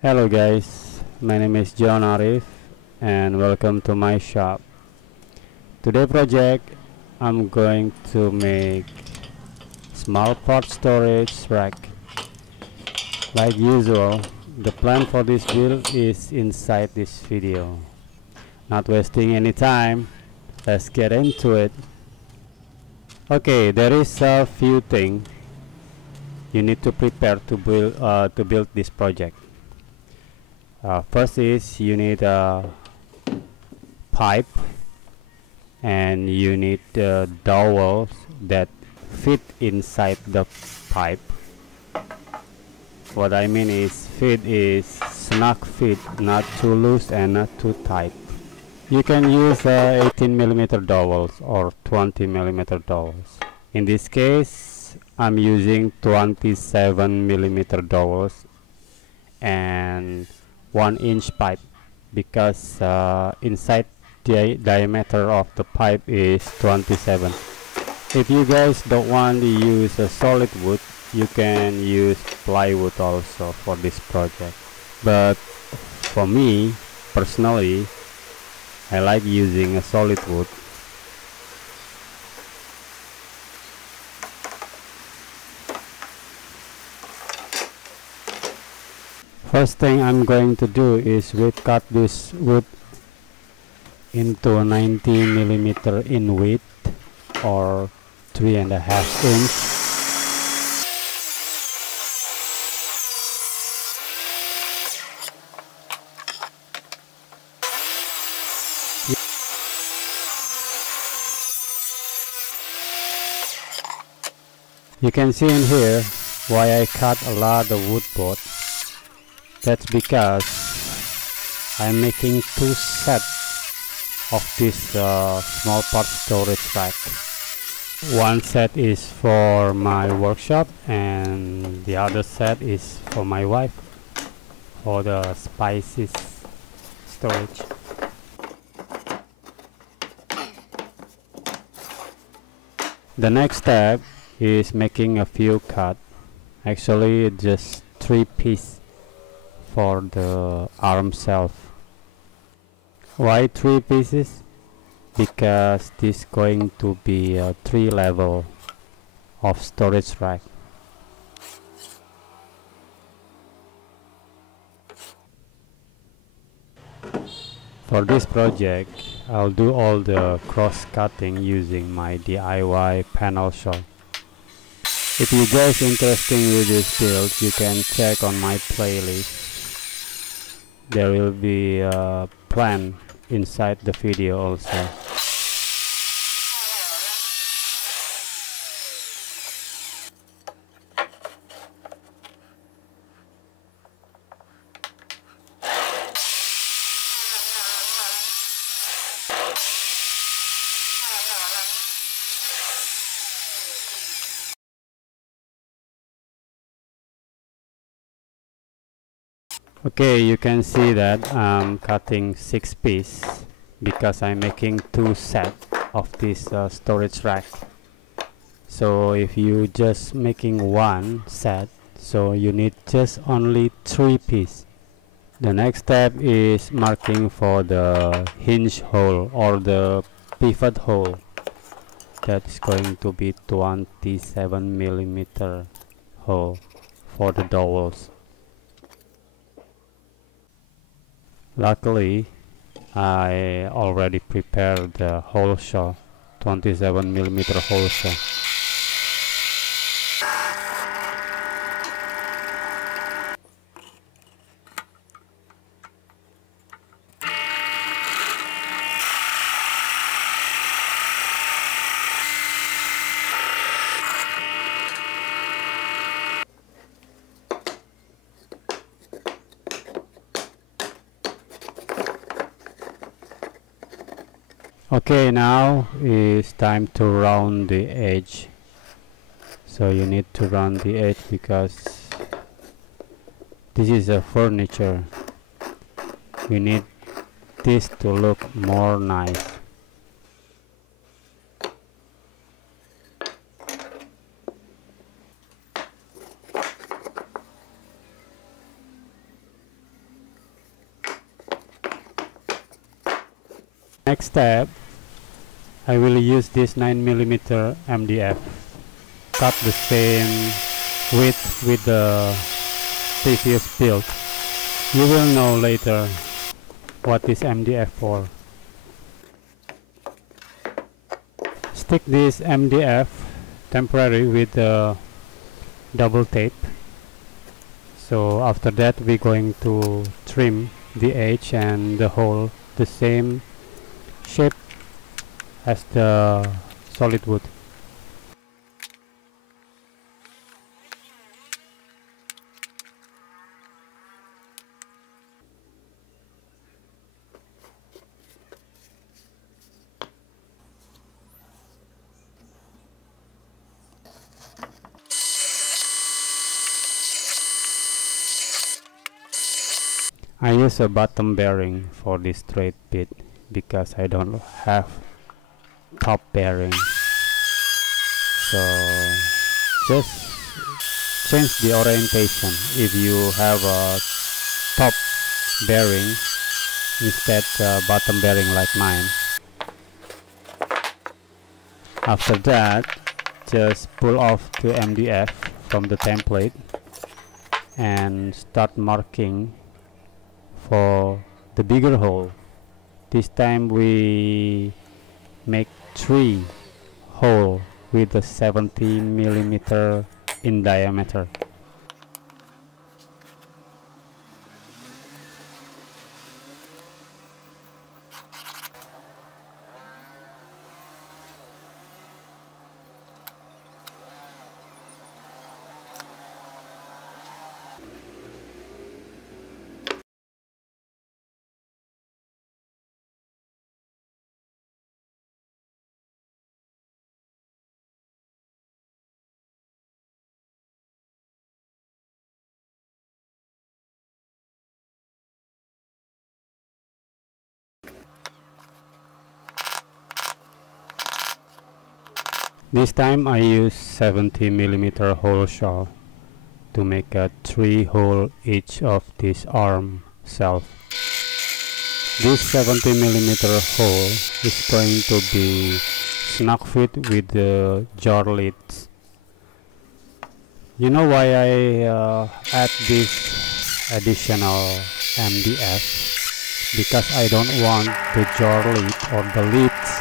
Hello guys, my name is Jhon Arief and welcome to my shop. Today project I'm going to make small part storage rack. Like usual, the plan for this build is inside this video. Not wasting any time, let's get into it. Okay, there is a few things you need to prepare to build this project. First is you need a pipe and you need dowels that fit inside the pipe. What I mean is fit is snug fit, not too loose and not too tight. You can use 18mm dowels or 20mm dowels. In this case I'm using 27mm dowels and 1-inch pipe because inside the diameter of the pipe is 27. If you guys don't want to use a solid wood, you can use plywood also for this project, but for me personally I like using a solid wood. First thing I'm going to do is cut this wood into 90mm in width or 3.5 inch. You can see in here why I cut a lot of wood board. That's because I'm making 2 sets of this small part storage rack. One set is for my workshop and the other set is for my wife for the spices storage. The next step is making a few cuts. Actually just 3 pieces for the arm shelf. Why 3 pieces? Because this is going to be a 3 level of storage rack. For this project I'll do all the cross cutting using my DIY panel saw. If you guys interested with this build, you can check on my playlist. There will be a plan inside the video also. Okay, you can see that I'm cutting 6 pieces because I'm making 2 sets of this storage rack. So if you just making 1 set, so you need just only 3 pieces. The next step is marking for the hinge hole or the pivot hole. That is going to be 27mm hole for the dowels. Luckily, I already prepared the hole saw, 27mm hole saw. Okay, now it's time to round the edge. So you need to round the edge because this is a furniture. You need this to look more nice. next step, I will use this 9mm MDF. Cut the same width with the previous build. You will know later what is MDF for. Stick this MDF temporary with the double tape. So after that we're going to trim the edge and the hole the same shape as the solid wood. I use a bottom bearing for this straight bit because I don't have top bearing. So just change the orientation if you have a top bearing instead bottom bearing like mine. After that, just pull off the MDF from the template and start marking for the bigger hole. This time we make 3 holes with a 70mm in diameter. This time I use 70mm hole saw to make a 3 hole each of this arm shelf. This 70mm hole is going to be snug fit with the jar lids. You know why I add this additional MDF? Because I don't want the jar lid or the lids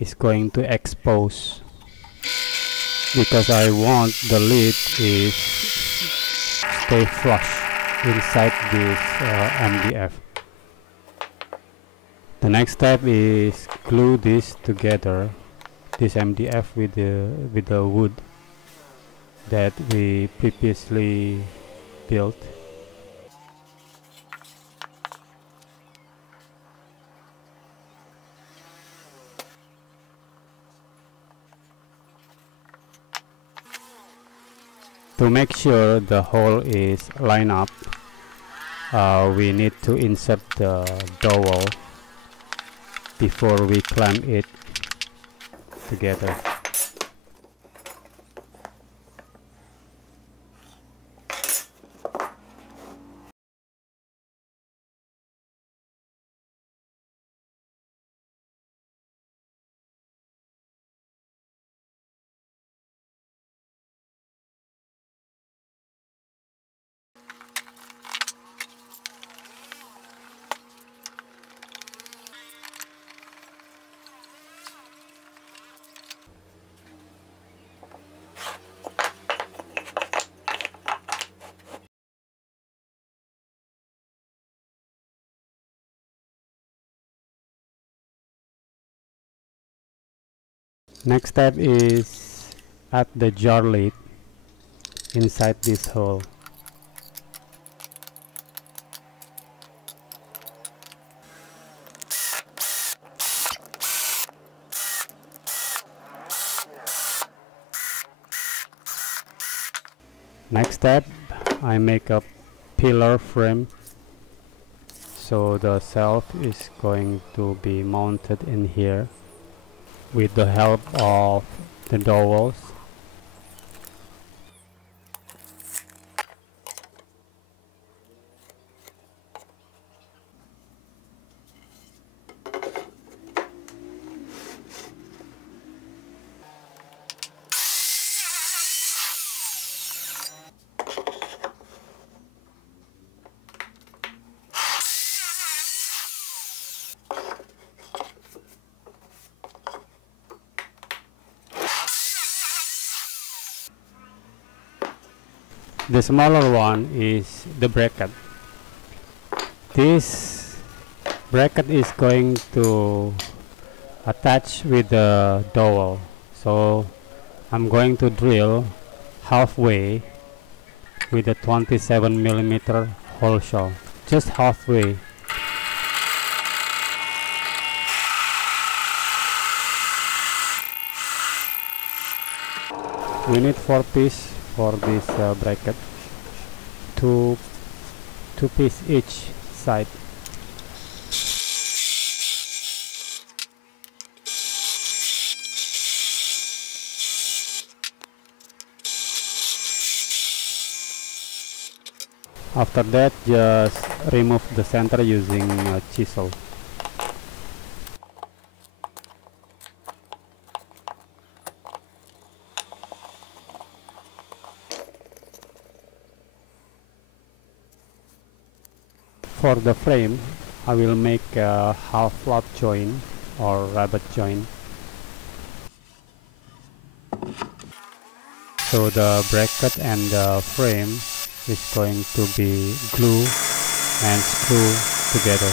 is going to expose, because I want the lid is stay flush inside this MDF. The next step is glue this together, this MDF with the wood that we previously built. To make sure the hole is lined up, we need to insert the dowel before we clamp it together. Next step is add the jar lid inside this hole. Next step, I make a pillar frame, so the shelf is going to be mounted in here with the help of the dowels. The smaller one is the bracket. This bracket is going to attach with the dowel, so I'm going to drill halfway with a 27mm hole saw, just halfway. We need 4 pieces for this bracket, two pieces each side. After that, just remove the center using a chisel. For the frame, I will make a half flap joint or rabbet joint. So the bracket and the frame is going to be glue and screw together.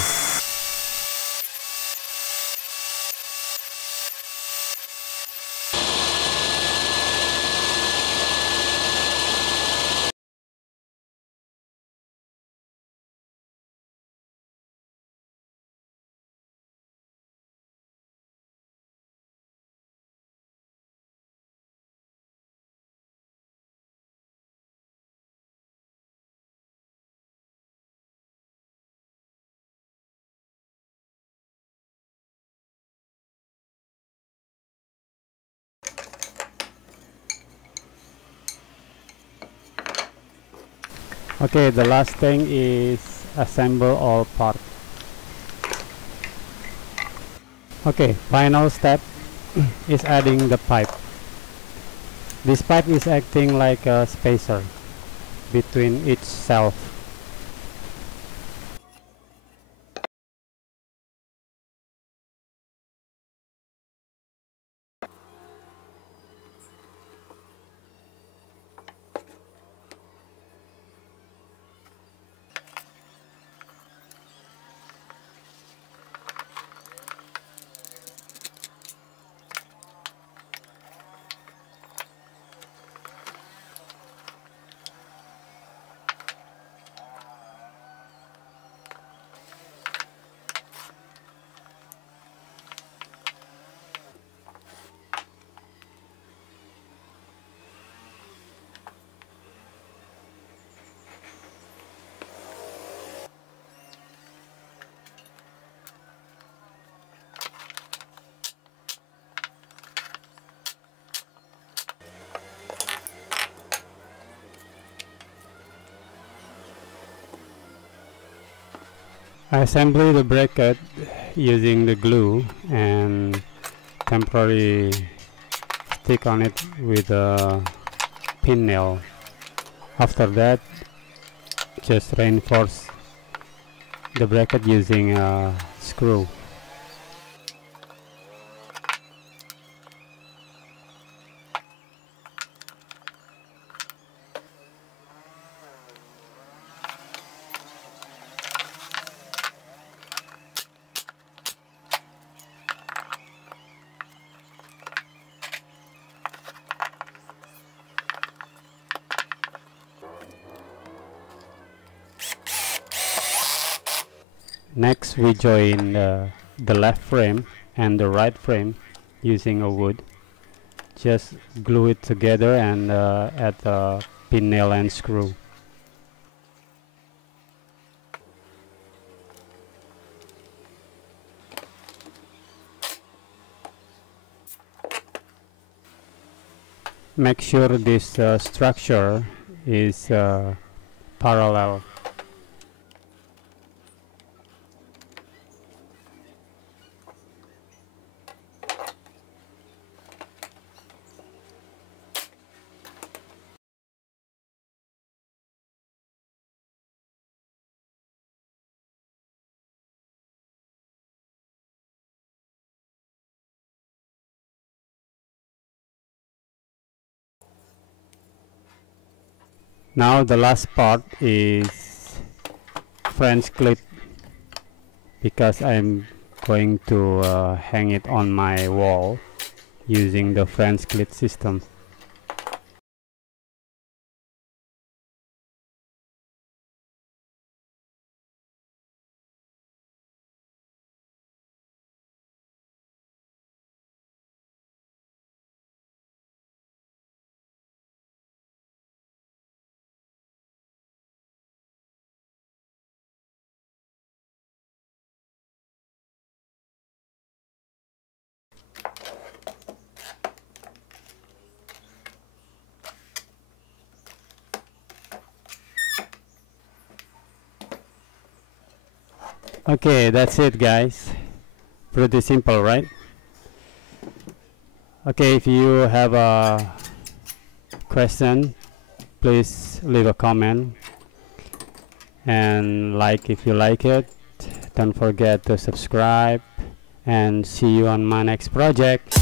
Okay, the last thing is assemble all parts. Okay, final step is adding the pipe. This pipe is acting like a spacer between each shelf. I assemble the bracket using the glue and temporarily stick on it with a pin nail. After that, just reinforce the bracket using a screw. Next, we join the left frame and the right frame using a wood. Just glue it together and add a pin nail and screw. Make sure this structure is parallel. Now the last part is French clip, because I'm going to hang it on my wall using the French clip system. Okay, that's it guys. Pretty simple, right? Okay, if you have a question, please leave a comment and like if you like it. Don't forget to subscribe, and see you on my next project.